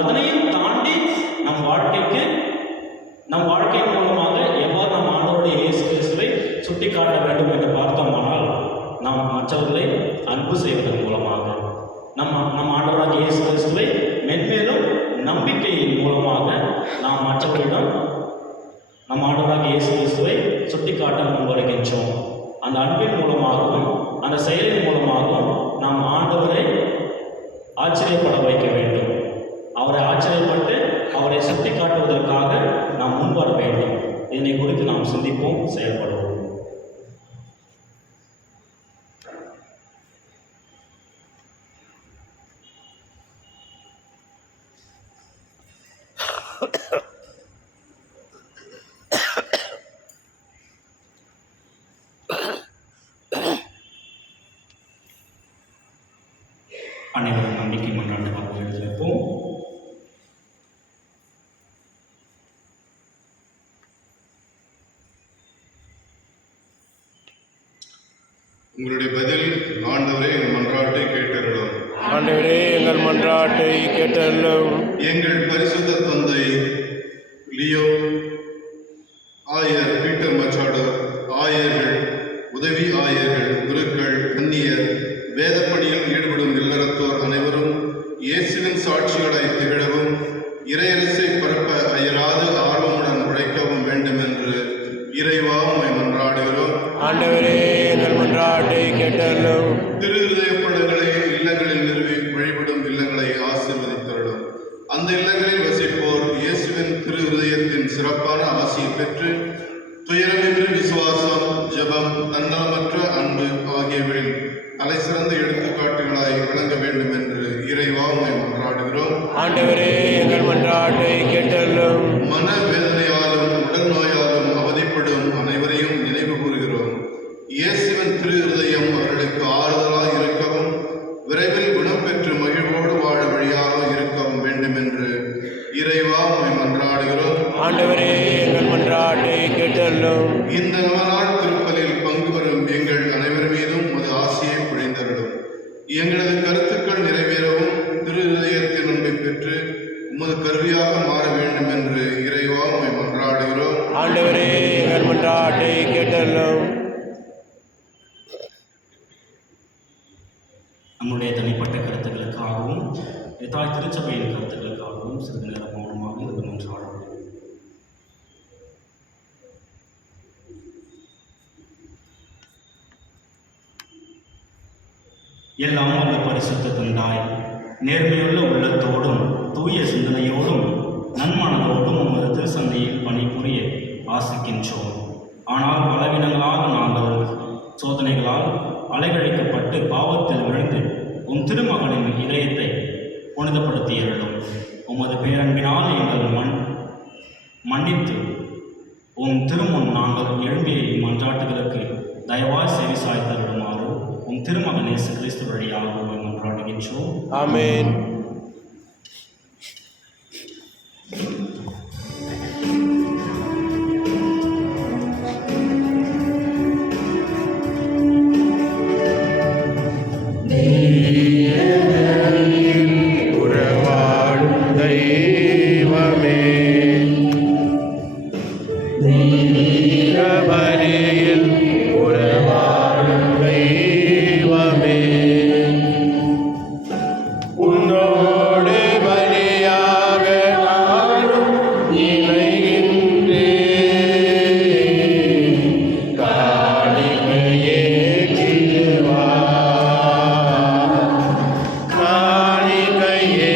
அதனையும் தாண்டி நம் வாழ்க்கை மூலமாக எவ்வாறு நம் ஆண்டவருடைய இயேசு கிறிஸ்துவை சுட்டி காட்ட வேண்டும் என்று பார்த்தோமானால், நாம் மற்றவர்களை அன்பு செய்வதன் மூலமாக நம் ஆண்டவராகிய இயேசு கிறிஸ்துவை மென்மேலும் நம்பிக்கையின் மூலமாக நாம் மற்றவர்களிடம் நம் ஆண்டவராகிய இயேசு கிறிஸ்துவை சுட்டி காட்ட முன் வருகின்றோம். அந்த அன்பின் மூலமாகவும் அந்த செயலின் மூலமாகவும் நாம் ஆண்டவரை ஆச்சரியப்பட வைக்க வேண்டும். அவரை ஆச்சரியப்பட்டு அவரை சுட்டி காட்டுவதற்காக நாம் முன்வர வேண்டும். இதனை குறித்து நாம் சிந்திப்போம், செயல்படுவோம். அனைவரும் நம்பிக்கை மன்றாட்டுக்காக எழுதியிருப்போம். உங்களுடைய பதில் ஆண்டவரே எங்கள் மன்றாட்டை கேட்டருளும். ஆண்டவரே எங்கள் மன்றாட்டை கேட்டருளும். எங்கள் பரிசுத்த தந்தை லியோ, ஆயர் பீட்டர் மச்சாடோ, ஆயர்கள், உதவி ஆயர்கள், குருக்கள், கன்னியர், வேதப்பணியில் ஈடுபடும் இல்லறத்தோர் அனைவரும் இயேசுவின் சாட்சிகளாய் திகழவும் இறையரசை பரப்ப அயராது ஆர்வமுடன் உழைக்கவும் வேண்டும் என்று இறைவா உம்மை மன்றாடுகிறோம். ஆண்டவரே எங்கள் மன்றாட்டை கேட்டருளும். திரு இதயப்படங்களை இல்லங்களில் நிறுவி வழிபடும் இல்லங்களை ஆசீர்வதித்தருளும். அந்த இல்லங்களில் வசிப்போர் இயேசுவின் திரு இதயத்தின் சிறப்பான ஆசியை பெற்று துயரமின்றி விசுவாசம், ஜெபம், தன்னலமற்ற அன்பு ஆகியவற்றில் தலைசிறந்த எடுத்துக்காட்டுகளாய் விளங்க வேண்டும் என்று இறைவா உம்மை மன்றாடுகிறோம். ஆண்டவரே எங்கள் மன்றாட்டை கேட்டருளும். மனவேதனையாலும் உடல் நோயாலும் அவதிப்படும் அனைவரையும் நினைவு கூறுகிறோம். இயேசுவின் திரு இருதயம் அவர்களுக்கு ஆறுதலாக இருக்கவும் விரைவில் குணம் பெற்று மகிழ்வோடு வாழ வழியாக இருக்கவும் வேண்டும் என்று இறைவா உம்மை மன்றாடுகிறோம். ஆண்டவரே எங்கள் மன்றாட்டை கேட்டருளும். இந்த நவநாள் திருப்பலில் பங்கு பெறும் எங்கள் அனைவர் மீதும் உமது ஆசியை பொழிந்தருளும். எங்களது கருத்துக்கள் நிறைவேறவும் திரு இதயத்தின் அன்பை பெற்று உமது கருவியாக மாற வேண்டும் என்று இறைவா உம்மை மன்றாடுகிறோம். ஆண்டவரே எங்கள் மன்றாட்டை கேட்டருளும். நம்முடைய தனிப்பட்ட கருத்துக்களுக்காகவும் தாய் திருச்சபையின் கருத்துக்களுக்காகவும் சிறிது நேரம் மௌனமாக இருந்து மன்றாடுவோம். எல்லாம் வல்ல பரிசுத்த தந்தாய், நேர்மையுள்ள உள்ளத்தோடும் தூய சிந்தனையோடும் நன்மனதோடும் உமது திருச்சந்தையில் பணிபுரிய ஆசிக்கின்றோம். ஆனால் பலவீனங்களாக நாங்கள் சோதனைகளால் அலைகழிக்கப்பட்டு பாவத்தில் விழுந்து உம் திருமகனின் இதயத்தை புனிதப்படுத்தியருளும். உமது பேரன்பினால் எங்கள் மன்னித்து உம் திருமுன் நாங்கள் எழும்பிய மன்றாட்டுகளுக்கு தயவாய் செவி சாய்த்தருளுமாறு உம் திருமகன் இயேசு கிறிஸ்து வழியாக மன்றாடுகின்றோம். ஆமென். உறவாடும் தெய்வமே, பலியில் உறவாடும் தெய்வமே, உன்னோடு பலியாக நானும் இணைகின்றேன். காணிக்கையே காணிக்கையே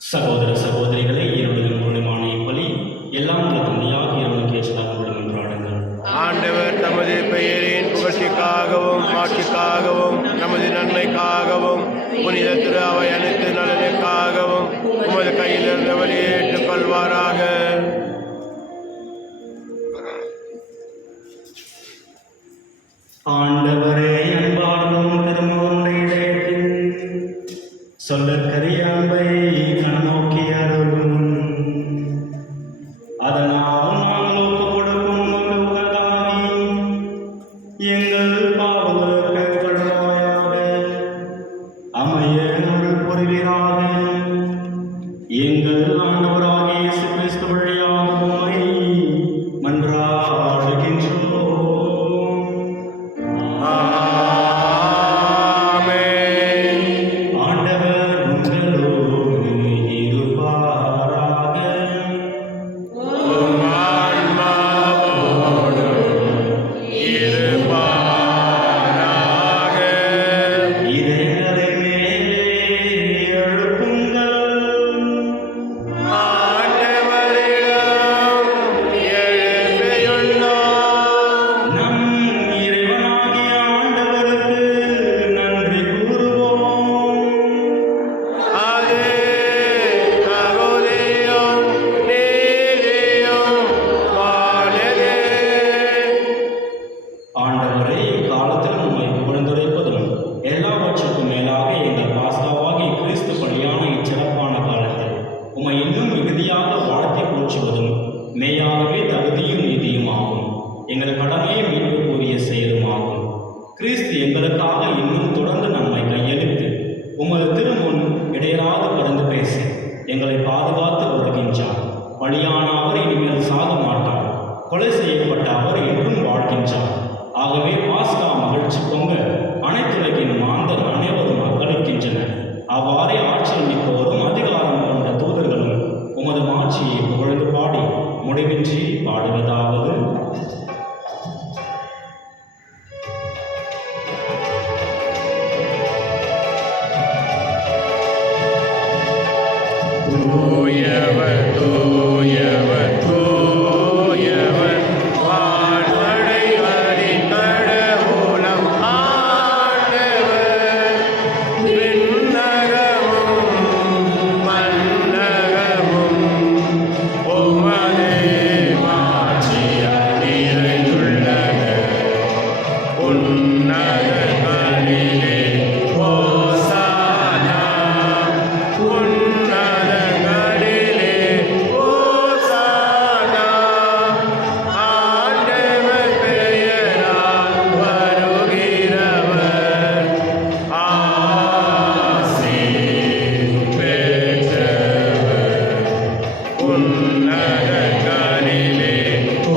சகோதர சகோதரிகளை, இருவரின் மூலமான இப்பலி எல்லாம் உள்ள தந்தையாக இறைவனுக்கு ஏற்றதாக உள்ளது என்றாடுங்கள். ஆண்டவர் தமது பெயரின் புகழ்ச்சிக்காகவும் ஆட்சிக்காகவும் நமது நன்மைக்காகவும் புனித திரு அவை அனைத்து நலனுக்காகவும் உமது கையில் இருந்து வெளியேற்றுக் கொள்வாராக. ஆண்டவரே, அன்பார்ந்த திருமகனுடைய இதயத்தின் சொல்லற்கரிய அன்பை கண்ணோக்கி அருளும். அதனால் நாங்கள் ஒப்புக் கொடுக்கும் உமக்கு உகந்தாகி எங்கள் பாவங்களுக்கு கழுவாயாக அமைய அருள் புரிவீராக. எங்கள் ஆண்டவராகிய இயேசு கிறிஸ்து வழியாக உம்மை மன்றாடுகின்றோம். ஆமென். ஆண்டவர் உங்களோடு இருப்பாராக. உம் ஆன்மாவோடும் இருப்பாராக. இதயங்களை மேலே எழுப்புங்கள். ஆண்டவரிடம் எழுப்பியுள்ளோம். நம் இறைவனாகிய ஆண்டவருக்கு நன்றி கூறுவோம். அது தகுதியும் நீதியும் ஆனதே. ஆண்டவரே, இக்காலத்தில் உம்மை புகழ்ந்துரைப்பதும் எல்லாவற்றுக்கும் மேலாக எங்கள் பாஸ்காவாகிய கிறிஸ்து பலியான இச்சிறப்பான காலத்தில் உம்மை இன்னும் மிகுதியாக வாழ்த்தி போற்றுவதும் மெய்யாகவே தகுதியும் நீதியும் ஆகும். எங்கள் கடமையை மீட்புக்குரிய செயலுமாகும். கிறிஸ்து எங்களுக்காக இன்னும் தொடர்ந்து நம்மை கையளித்து உமது திருமுன் இடையராது பறந்து பேசி எங்களை பாதுகாத்து வருகின்றார். பலியான அவர் இனிமேல் சாக மாட்டார். கொலை செய்யப்பட்ட அவர் என்றும் வாழ்கின்றார். ஆகவே பாஸ்கா மகிழ்ச்சி பொங்க அனைத்துலகின் மாந்தர் அனைவரும் அக்களிக்கின்றனர். அவ்வாறே ஆற்றல் மிக்கவரும் அதிகாரம் கொண்ட தூதர்களும் உமது மாட்சியை புகழ்ந்து பாடி முடிவின்றி பாடுவதாவது. தூயவர் தூயவர் தூயவர் வான்படைகளின் கடவுளம் ஆண்டவர். விண்ணகமும் மண்ணகமும் உமது மாட்சியால் நிறைந்துள்ளன. உன்னதங்களிலே ஓசானா. உன்னதங்களிலே ஓசானா. ஆண்டவர் பெயரால் வருகிறவர் ஆசி பெற்றவர். உன்னதங்களிலே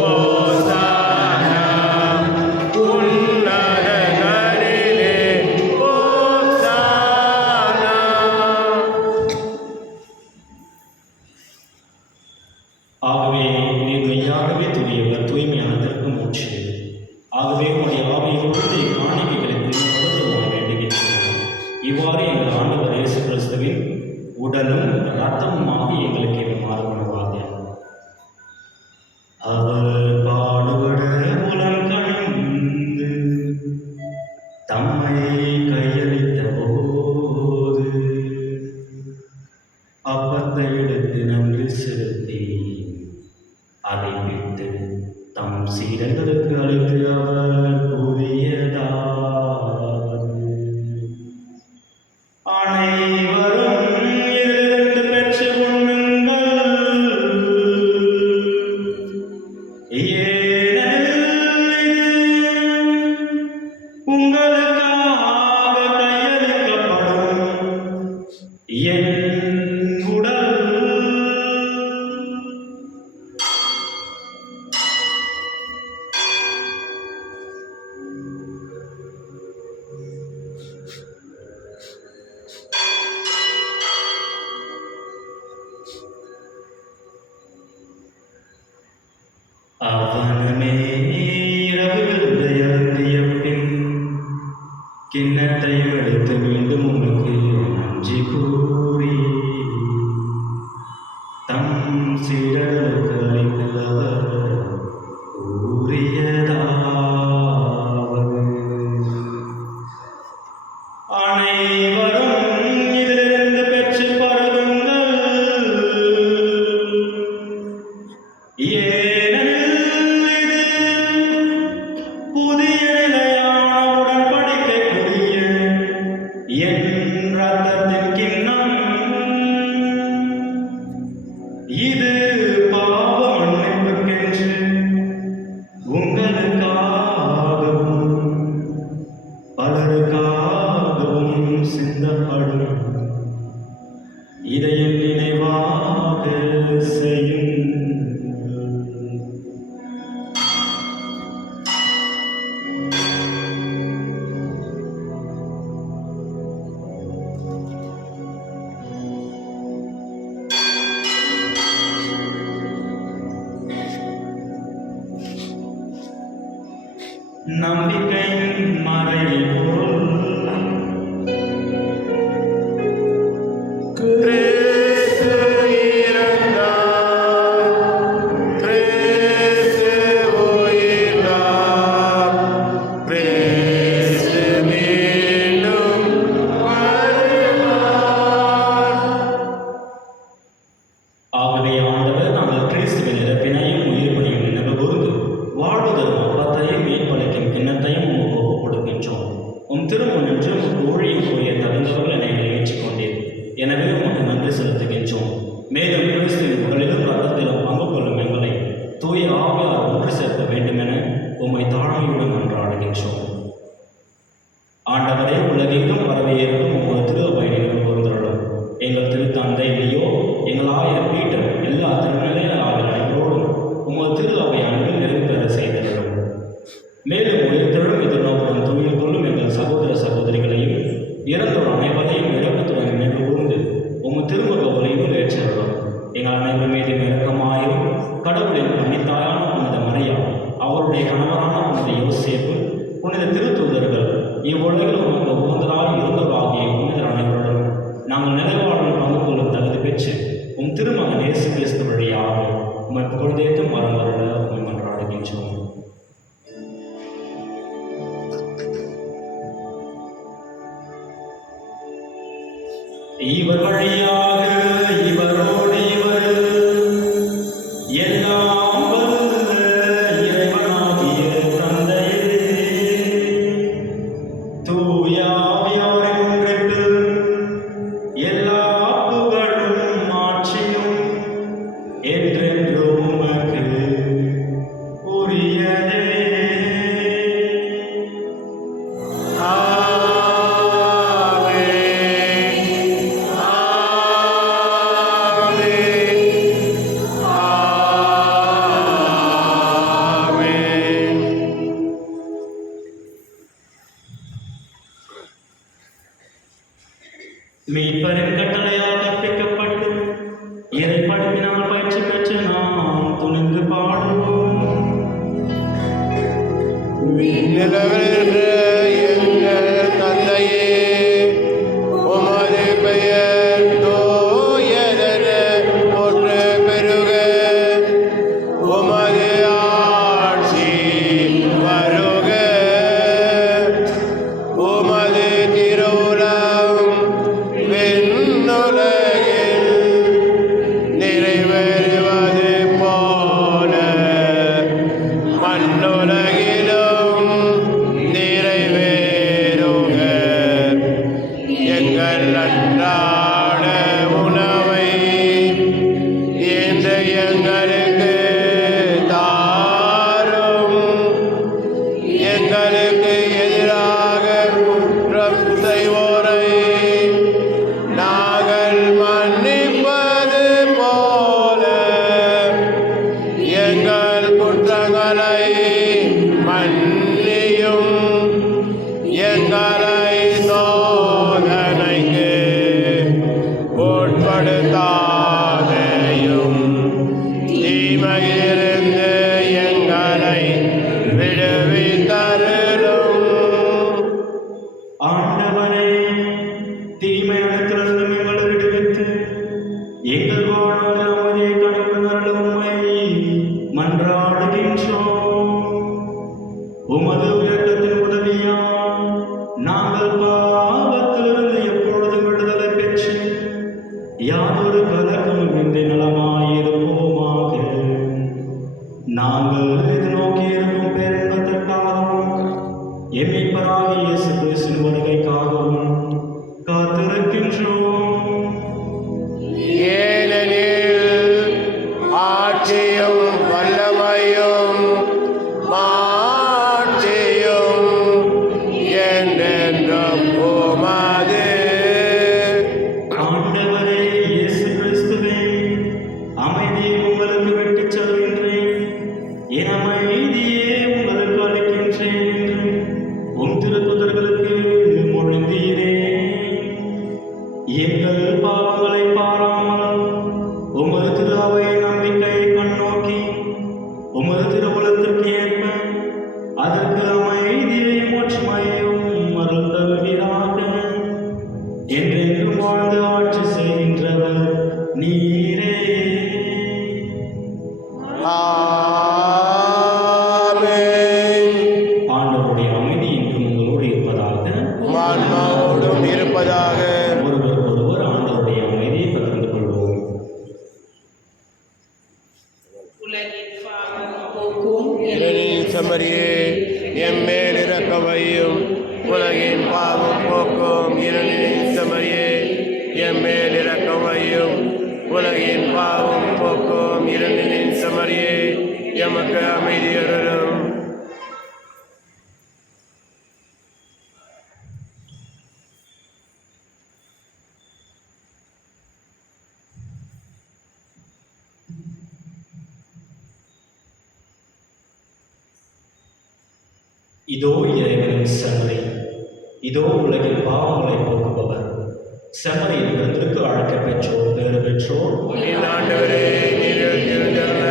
ஓசானா. உன்னதங்களிலே ஓசானா. ஆகவே நீர் மெய்யாகவே தூயவர், தூய்மையானதற்கு மூச்சு. ஆகவே உடைய ஆவியை கொடுத்து காணிக்கைகளை புனிதப்படுத்த வேண்டுகின்றோம். இவ்வாறு எங்கள் ஆண்டவர் இயேசு கிறிஸ்துவின் உடலும் இரத்தமுமாக எங்களுக்கு இவை மாறுபடுவாக. அவர் பாடுபட உலகம் கணிந்து தம்மை கையளித்த போது அப்பத்தை எடுத்து நன்றி செலுத்தி அதை பிட்டு தம் சீடர்களுக்கு அளித்து அவர் கூறியதாவது: அனைவரும் இதிலிருந்து பெற்று உண்ணுங்கள். ஏனெனில் இது உங்களுக்காக கையளிக்கப்படும் என் உடல். அவனமே இரவு விருந்தை அருந்திய பின் கிண்ணத்தை எடுத்து மீண்டும் உமக்கு நன்றி கூறி தம் சீடர்களுக்கு அளித்து அவர் கூறியதாவது: அனைவரும் இதிலிருந்து பெற்று பருகுங்கள். ஏனெனில் இது புதிய நிலையான உடன்படிக்கைக்குரிய நம்பிக்கையின் மறைபொருள் கிறிஸ்து இறந்தார், கிறிஸ்து உயிர்த்தார், கிறிஸ்து மீண்டும் வருவார். ஆகவே ஆண்டவர் நாங்கள் கிறிஸ்துவின் இறப்பினையும் உயிர்ப்பையும் நினைவு கூர்ந்து வாழ்வதரும் அப்பத்தையும் மீட்பளிக்கும் கிண்ணத்தையும் உமக்கு ஒப்புக் கொடுக்கின்றோம். உம் திருமுன் நின்று உமக்கு ஊழியம் புரிய தகுந்தவர்கள் என்னை ஏற்றுக்கொண்டீர். எனவே உமக்கு நன்றி செலுத்துகின்றோம். மேலும் கிறிஸ்துவின் உடலிலும் ரத்தத்திலும் பங்கு கொள்ளும் எங்களை தூய ஆவியார் ஒன்று சேர்க்க வேண்டுமென உம்மை தாழ்மையுடன் மன்றாடுகின்றோம். ஆண்டவரே, உலகெங்கும் பரவியிருக்கும் உமது திருவை நினைவு கூர்ந்தருளும். எங்கள் திருத்தந்தை லியோ, எங்கள் ஆயர் பீட்டர், எல்லா திருநிலைய ஆயர் அனைவரோடும் உமது திரு அவை அன்பில் நிறைவேற செய்தருளும். மேலும் உயிர்த்தெழும் எதிர்நோக்குடன் துயில் கொள்ளும் எங்கள் சகோதர சகோதரிகளையும் இறந்தோர் அனைவரையும் இரக்கத்துடன் நினைவு கூர்ந்து உமது திருமுக ஒளியில் ஏற்றருளும். எங்கள் அனைவர் மீதும் இரக்கமாயும் கடவுளின் கன்னித்தாயான புனித மரியா, அவருடைய கணவரான புனித யோசேப்பு, புனித திருத்தூதர்கள், இவ்வுலகில் உமக்கு உகந்தராய் இருந்தவராகிய புனிதர் அனைவருடன் நாங்கள் நிறைவாழ்வில் பங்கு கொள்ளும் தகுதி பெற்று உம் திருமகன் இயேசு கிறிஸ்து வழியாக உம்மை புகழ்ந்தேத்தும் வரம் வருட உம்மை மன்றாடுகின்றோம். இவர் வழியாக இவரோடு இவர் எல்லாம் வல்ல இறைவனாகிய தந்தையே, தூய ஆவியாரின் ஒன்றிப்பில் எல்லா புகழும் ஆட்சியும் என்றென்றும் உமக்கு உரியதே. மீட்பரின் கட்டளையால் கற்பிக்கப்பட்டு இறை படிப்பினால் பயிற்சி பெற்று நாம் துணிந்து பாடுவோம். நிலவிருக்கிற எங்கள் தந்தையே, உமது பெயர் தூயதென போற்ற பெருக. உமது ஆட்சி வருக. உமது திருவுளம் விண்ணுலகில் நிறைவேறுவது போல மண்ணுலகிலும் நிறைவேறுக. இருப்பதாக. ஒருவர் ஆண்டவருடைய அமைதியை பகிர்ந்து கொள்வோம். உலகின் பாவம் போக்கும் இறைவனின் செம்மறியே எம்மேல் இரக்கமையும். உலகின் பாவம் போக்கும் இறைவனின் செம்மறியே எம்மேல் இரக்கமையும். உலகின் பாவம் போக்கும் இறைவனின் செம்மறியே எமக்கு அமைதி அருளும். இதோ இறைவனின் செம்மறி, இதோ உலகின் பாவங்களை போக்குபவர். செம்மறியின் விருந்திற்கு அழைக்க பெற்றோர் பேறு பெற்றோர். ஆண்டவரே, நீர் எழுந்தருள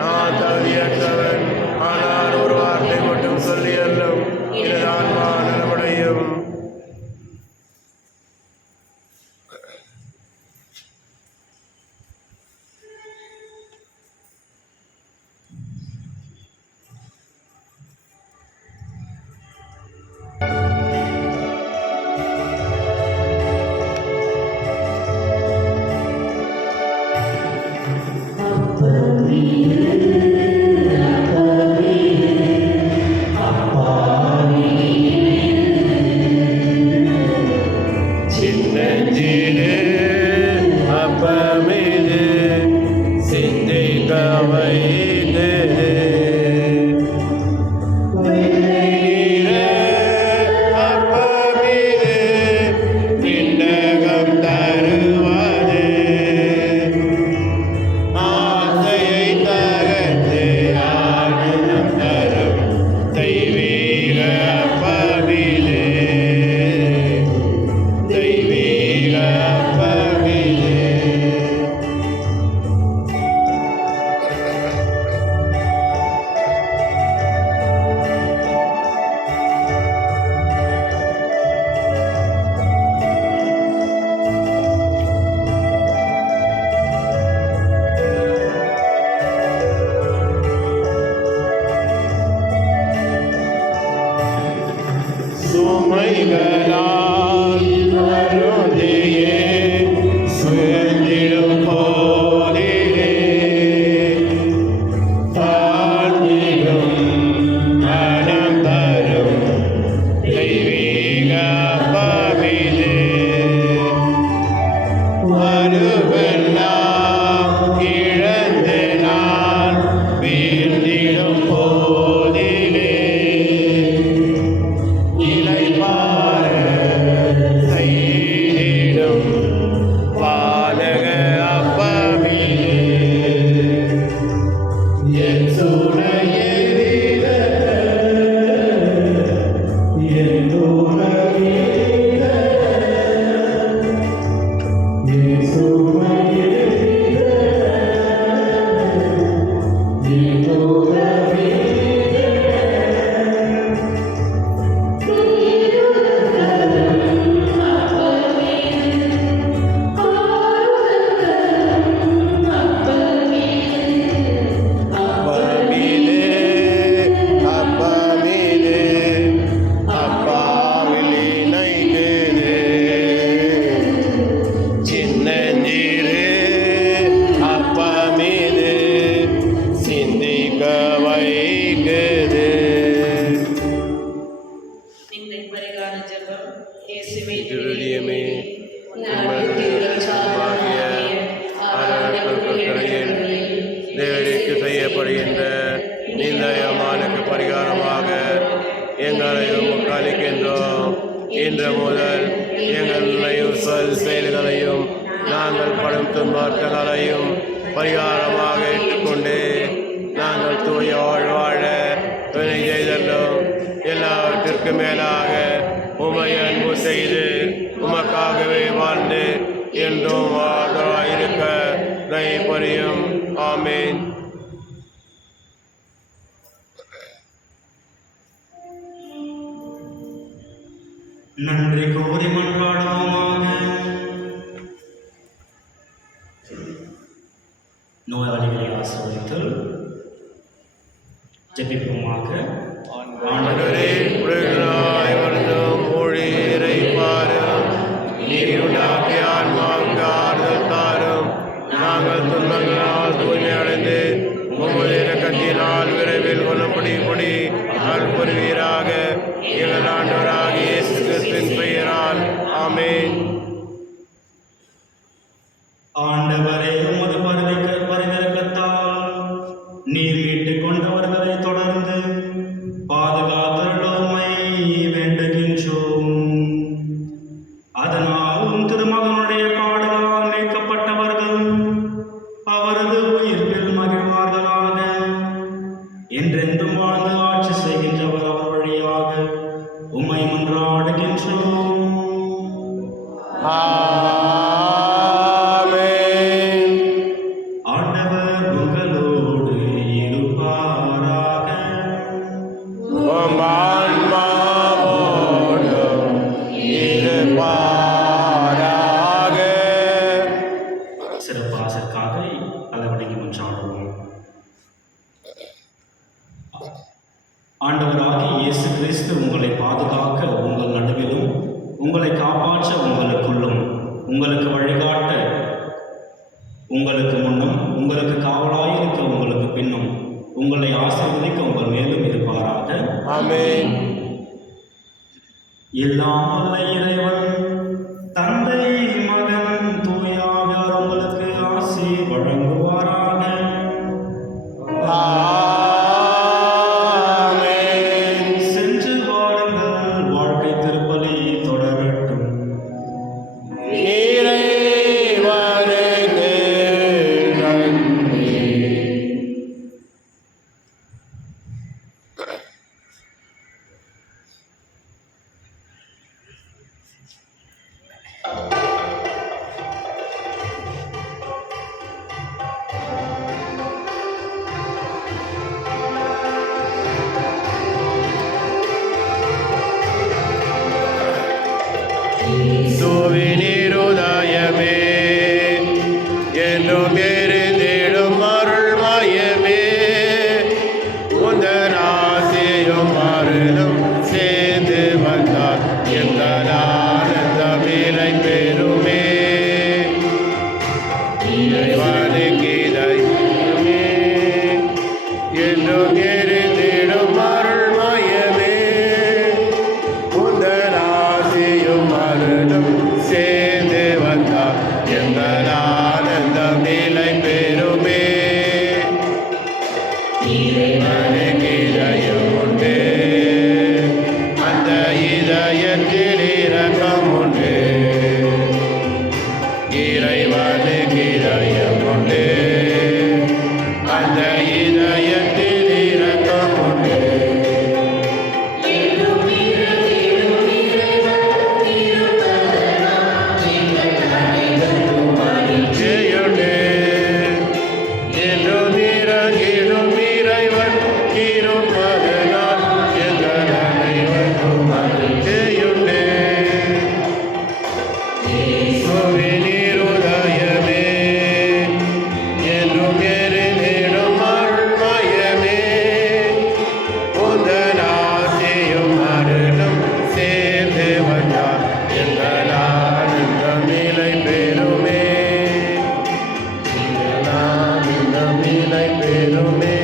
நான் தகுதியற்றவன். ஆனால் ஒரு வார்த்தை மட்டும் சொல்லி அல்லும் எனது ஆன்மா நலமடையும். சின்னஞ்சிறு அப்பமிது சிந்திக்க வைத்தது. அப்பமிது விண்ணகம் தருவது. ஆசையை தகர்த்து ஆனந்தம் தரும் தெய்வீக அப்பமிது. தெய்வீக அப்பமிது. சுமைகளால் வருந்தியே சுயந்திடும் போதிலே தாழ்ந்திடும் மனம் தரும் தெய்வீக அப்பமிது. வருவெல்லாம் இழந்து நான் வீழ்ந்திடும் போதிலே இளைப்பாற செய்திடும் பாலக அப்பமிது. என் சூளையெறித என் தூரமீத என் சுமையெறித என் தூரமீத அப்பமிது. அப்பமிது அப்பாவில் இணைக்குது. சின்னஞ்சிறு அப்பமிது சிந்திக்க வைக்குது. நிந்தை பரிகார ஜெபம். இயேசுவே இருதயமே தேவனுக்கு செய்யப்படுகின்ற நிந்தயமானுக்கு பரிகாரமாக எங்களையும் முக்காலிக்கின்றோம். இன்று முதல் எங்கள் சொல் செயல்களையும் நாங்கள் படும் துன்பங்களையும் பரிகாரமாக ஏற்றுக்கொண்டு நாங்கள் தூய வாழ்வாழ துணை செய்தலும். எல்லாவற்றிற்கும் மேலாக உமை அன்பு செய்து உமக்காகவே வாழ்ந்து என்றும் ஆதரவாயிருக்க தயை புரியும். ஆமீன். நன்றி கூறி மன்றாடுவோமாக. நோயாளிகளை ஆசீர்வதித்தல். ஜெபிப்போமாக. ஆண்டவரே, உலகினாய் வருந்தும் ஊழியரை பாரு புரிவீராக. எங்கள் ஆண்டவராகிய இயேசு கிறிஸ்துவின் பெயரால் ஆமென். ஆண்டவரே, உமது பரிவிரக்கத்தால் நீர் மீட்டுக் கொண்டவர்களை தொடர்ந்து பாதுகாத்தருளுமை வேண்டுகின்றோம். அதனால் உம் திருமகனுடைய பாடுகளால் மீட்கப்பட்டவர்கள் அவரது உயிர்ப்பில் மகிழ்வார்களாக. என்றென்றும் வாழ்ந்து ஆட்சி செய்கின்றவர் அவர் வழியாக உம்மை மன்றாடுகின்றோம். ஆமென். ஆண்டவர் உங்களோடு இருப்பாராக. உம் ஆன்மாவோடும் இருப்பாராக. சிறப்பாசற்காக அளவடங்கி மன்றாடுவோம். ஆண்டவராகிய இயேசு கிறிஸ்து உங்களை பாதுகாக்க உங்கள் நடுவிலும், உங்களை காப்பாற்ற உங்களுக்குள்ளும், உங்களுக்கு வழிகாட்ட உங்களுக்கு முன்னும், உங்களுக்கு காவலாயிருக்க உங்களுக்கு பின்னும், உங்களை ஆசீர்வதிக்க உங்கள் மேலும் இருப்பாராக. ஆமென். எல்லாம் வல்ல இறைவன் தந்தை, மகன், தூயாவியார் உங்களுக்கு ஆசி வழங்குவாராக. ஆமென். சென்று வாருங்கள், வாழ்க்கை திருப்பலி தொடரட்டும். இறைவனுக்கு நன்றி. சுவினிருதயமே என்றும் எரிந்திடும் அருள்மயமே, உந்தன் ஆசையும் அருளும் சேர்ந்து வந்தால் எங்கள் ஆனந்தம் நிலை பெறுமே. இறைவனுக்கு இதயமே என்றும் எரிந்திடும் அருள்மயமே, உந்தன் ஆசையும் அருளும் சேர்ந்து வந்தால் எங்கள் ஆனந்தம் நிலை பெறுமே. இறைவனுக்கு இதயம் உண்டு, அந்த இதயத்தில் இரக்கம் உண்டு. இறைவனுக்கு இதயம் உண்டு, அந்த இதயத்தில் இரக்கம் உண்டு. மகிழ்ச்சியுண்டு, என்றும் இறங்கிடும் இறைவன் இருப்பதனால் எங்கள் அனைவருக்கும் மகிழ்ச்சியுண்டு. சுவினிருதயமே என்றும் எரிந்திடும் அருள்மயமே, உந்தன் ஆசையும் அருளும் சேர்ந்து வந்தால் எங்கள் ஆனந்தம் நிலை பெறுமே. எங்கள் ஆனந்தம் நிலை பெறுமே.